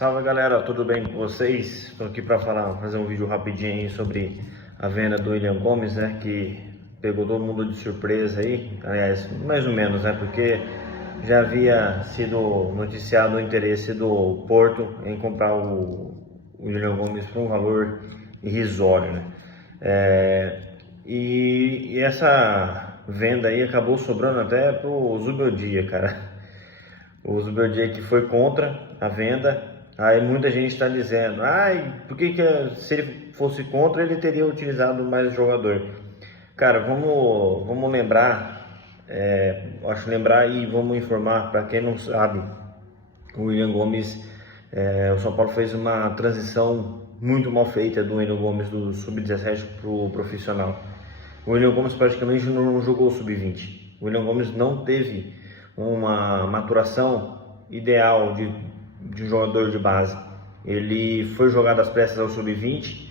Salve galera, tudo bem com vocês? Estou aqui para fazer um vídeo rapidinho aí sobre a venda do William Gomes, né? Que pegou todo mundo de surpresa aí, aliás, mais ou menos, né? Porque já havia sido noticiado o interesse do Porto em comprar o William Gomes por um valor irrisório, né? E essa venda aí acabou sobrando até pro Zubeldia, cara. O Zubeldia que foi contra a venda. Aí muita gente está dizendo, por que se ele fosse contra ele teria utilizado mais jogador? Cara, vamos lembrar, lembrar e vamos informar para quem não sabe, o William Gomes, o São Paulo fez uma transição muito mal feita do William Gomes do sub-17 para o profissional. O William Gomes praticamente não jogou o sub-20. O William Gomes não teve uma maturação ideal de um jogador de base. Ele foi jogado às pressas ao sub-20,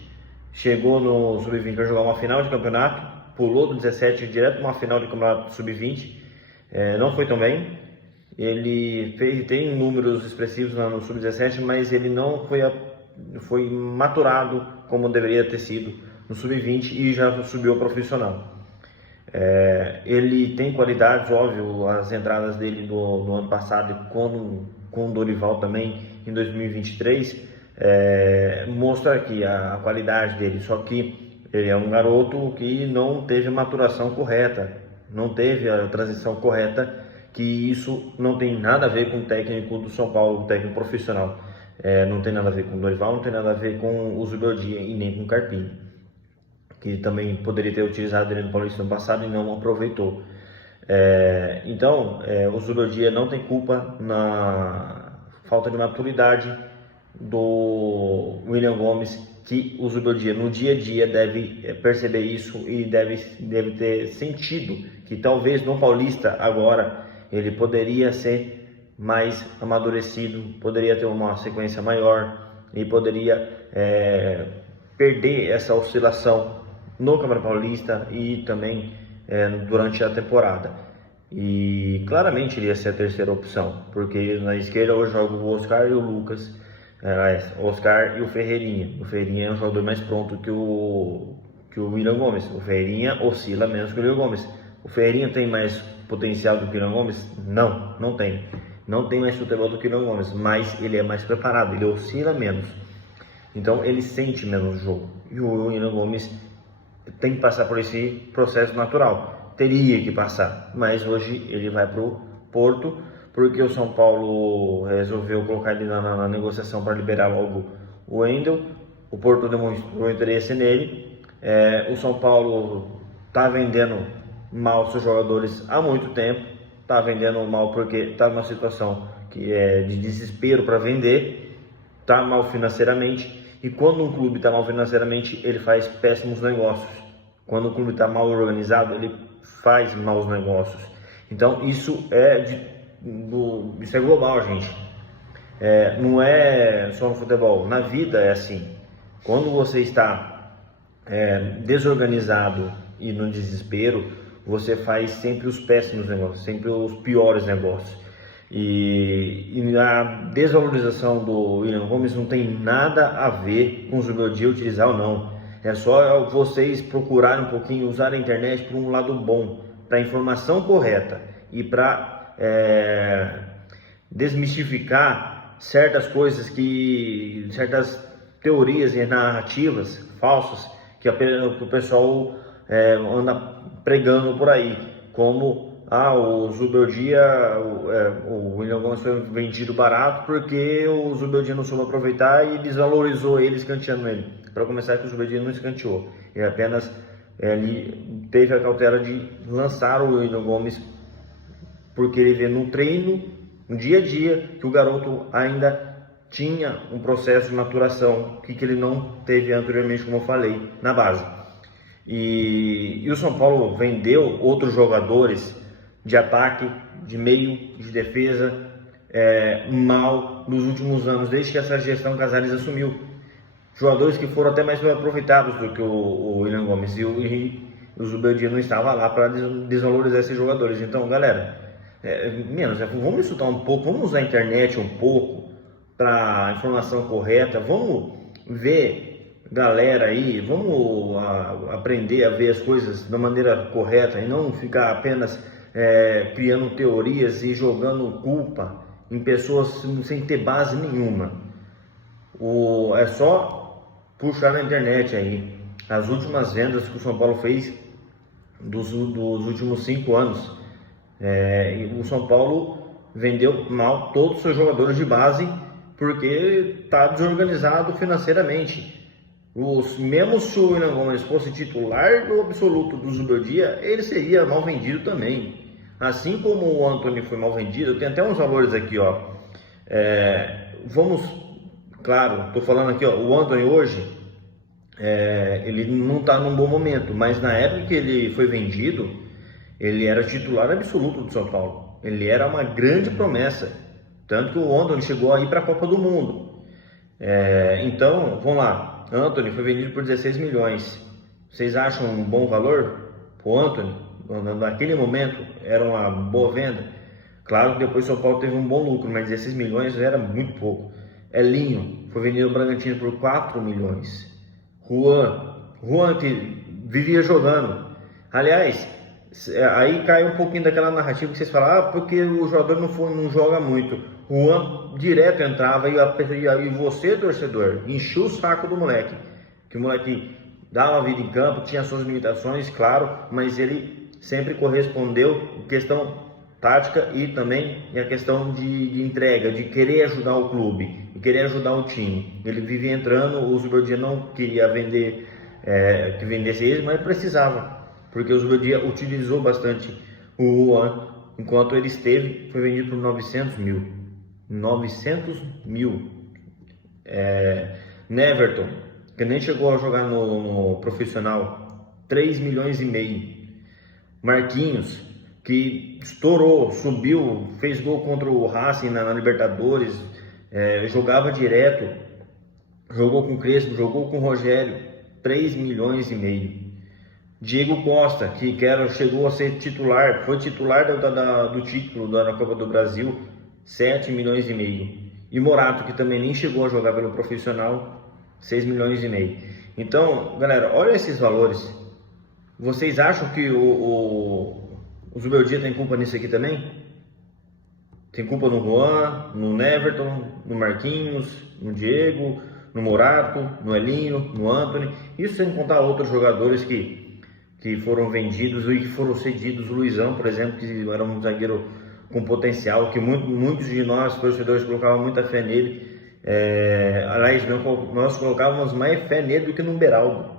chegou no sub-20 para jogar uma final de campeonato, pulou do 17 direto para uma final de campeonato sub-20, não foi tão bem. Ele tem números expressivos no sub-17, mas ele não foi maturado como deveria ter sido no sub-20 e já subiu ao profissional. Ele tem qualidades, óbvio, as entradas dele no ano passado e com o Dorival também em 2023 mostra aqui a qualidade dele, só que ele é um garoto que não teve a maturação correta, não teve a transição correta, que isso não tem nada a ver com o técnico do São Paulo, o técnico profissional, não tem nada a ver com o Dorival, não tem nada a ver com o Zubeldia e nem com o Carpini, que também poderia ter utilizado ele no Paulista no passado e não aproveitou. Então, o Zubeldia não tem culpa na falta de maturidade do William Gomes, que o Zubeldia no dia a dia deve perceber isso e deve ter sentido que talvez no Paulista agora ele poderia ser mais amadurecido, poderia ter uma sequência maior e poderia perder essa oscilação no Campeonato Paulista e também durante a temporada. E claramente ele ia ser a terceira opção, porque na esquerda hoje joga o Oscar e o Lucas, o Oscar e o Ferreirinha. O Ferreirinha é um jogador mais pronto que o William Gomes. O Ferreirinha oscila menos que o William Gomes. O Ferreirinha tem mais potencial do que o William Gomes? Não tem. Não tem mais futebol do que o William Gomes, mas ele é mais preparado, ele oscila menos. Então ele sente menos o jogo. E o William Gomes tem que passar por esse processo natural. Teria que passar, mas hoje ele vai para o Porto, porque o São Paulo resolveu colocar ele na negociação para liberar logo o Wendel. O Porto demonstrou interesse nele. O São Paulo está vendendo mal seus jogadores há muito tempo, está vendendo mal porque está numa situação que é de desespero para vender, está mal financeiramente, e quando um clube está mal financeiramente, ele faz péssimos negócios. Quando o clube está mal organizado, ele faz maus negócios. Então isso isso é global, gente. Não é só no futebol, na vida é assim. Quando você está desorganizado e no desespero, você faz sempre os péssimos negócios, sempre os piores negócios. E a desvalorização do William Gomes não tem nada a ver com o Zubeldia utilizar ou não. É só vocês procurarem um pouquinho, usar a internet por um lado bom, para a informação correta e para desmistificar certas coisas, certas teorias e narrativas falsas que o pessoal anda pregando por aí, como o Zubeldia, o William Gomes foi vendido barato porque o Zubeldia não soube aproveitar e desvalorizou ele, escanteando ele. Para começar, que o Zubeldia não escanteou, ele apenas teve a cautela de lançar o William Gomes porque ele vê no treino, no dia a dia, que o garoto ainda tinha um processo de maturação que ele não teve anteriormente, como eu falei, na base. E o São Paulo vendeu outros jogadores de ataque, de meio, de defesa, mal nos últimos anos, desde que essa gestão Casares assumiu. Jogadores que foram até mais aproveitados do que o William Gomes, e o Zubeldia não estava lá para desvalorizar esses jogadores. Então, galera, vamos estudar um pouco, vamos usar a internet um pouco para a informação correta, vamos ver, galera aí, vamos aprender a ver as coisas da maneira correta e não ficar apenas criando teorias e jogando culpa em pessoas sem ter base nenhuma. É só puxar na internet aí as últimas vendas que o São Paulo fez dos últimos 5 anos. O São Paulo vendeu mal todos os seus jogadores de base porque está desorganizado financeiramente. Mesmo se o William Gomes fosse titular do absoluto do Zubeldia, ele seria mal vendido também. Assim como o Antony foi mal vendido, eu tenho até uns valores aqui, ó. Claro, estou falando aqui, ó, o Antony hoje, ele não está num bom momento, mas na época que ele foi vendido, ele era titular absoluto do São Paulo. Ele era uma grande promessa, tanto que o Antony chegou a ir para a Copa do Mundo. Então, vamos lá. Antony foi vendido por 16 milhões. Vocês acham um bom valor para o Antony? Naquele momento era uma boa venda. Claro que depois o São Paulo teve um bom lucro, mas 16 milhões era muito pouco. Elinho foi vendido ao Bragantino por 4 milhões. Juan que vivia jogando. Aliás, aí cai um pouquinho daquela narrativa que vocês falam, porque o jogador não joga muito. Juan direto entrava e você, torcedor, encheu o saco do moleque. Que o moleque dava vida em campo, tinha suas limitações, claro, mas ele sempre correspondeu em questão tática e também a questão de entrega, de querer ajudar o clube, de querer ajudar o time. Ele vivia entrando, o Zubeldia não queria vender, que vendesse ele, mas precisava, porque o Zubeldia utilizou bastante o Juan, enquanto ele esteve, foi vendido por 900 mil. 900 mil. Neverton, que nem chegou a jogar no profissional, 3 milhões e meio. Marquinhos, que estourou, subiu, fez gol contra o Racing na Libertadores, jogava direto, jogou com o Crespo, jogou com o Rogério, 3 milhões e meio. Diego Costa, que chegou a ser titular, foi titular do título da Copa do Brasil, 7 milhões e meio. E Morato, que também nem chegou a jogar pelo profissional, 6 milhões e meio. Então, galera, olha esses valores. Vocês acham que o Zubeldia tem culpa nisso aqui também? Tem culpa no Juan, no Neverton, no Marquinhos, no Diego, no Morato, no Elinho, no Antony. Isso sem contar outros jogadores que foram vendidos e que foram cedidos. O Luizão, por exemplo, que era um zagueiro com potencial, que muitos de nós, torcedores, colocavam muita fé nele. Aliás, nós colocávamos mais fé nele do que no Beraldo.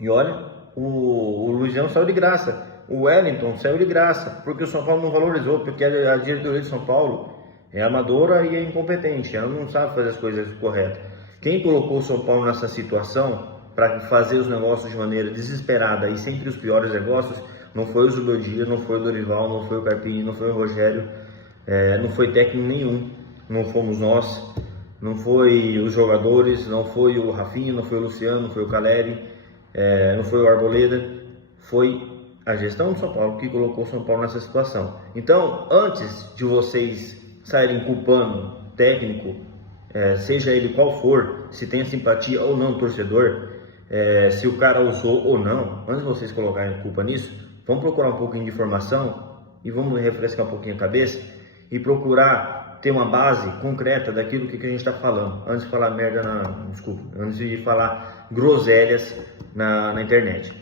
E olha, o Luizão saiu de graça. O Wellington saiu de graça, porque o São Paulo não valorizou, porque a diretoria de São Paulo é amadora e é incompetente, ela não sabe fazer as coisas corretas. Quem colocou o São Paulo nessa situação para fazer os negócios de maneira desesperada e sempre os piores negócios, não foi o Zubeldia, não foi o Dorival, não foi o Carpini, não foi o Rogério, não foi técnico nenhum, não fomos nós, não foi os jogadores, não foi o Rafinha, não foi o Luciano, não foi o Caleri, não foi o Arboleda, foi a gestão do São Paulo que colocou o São Paulo nessa situação. Então, antes de vocês saírem culpando técnico, seja ele qual for, se tem simpatia ou não torcedor, se o cara usou ou não, antes de vocês colocarem culpa nisso, vamos procurar um pouquinho de informação e vamos refrescar um pouquinho a cabeça e procurar ter uma base concreta daquilo que a gente está falando, antes de falar merda antes de falar groselhas na internet.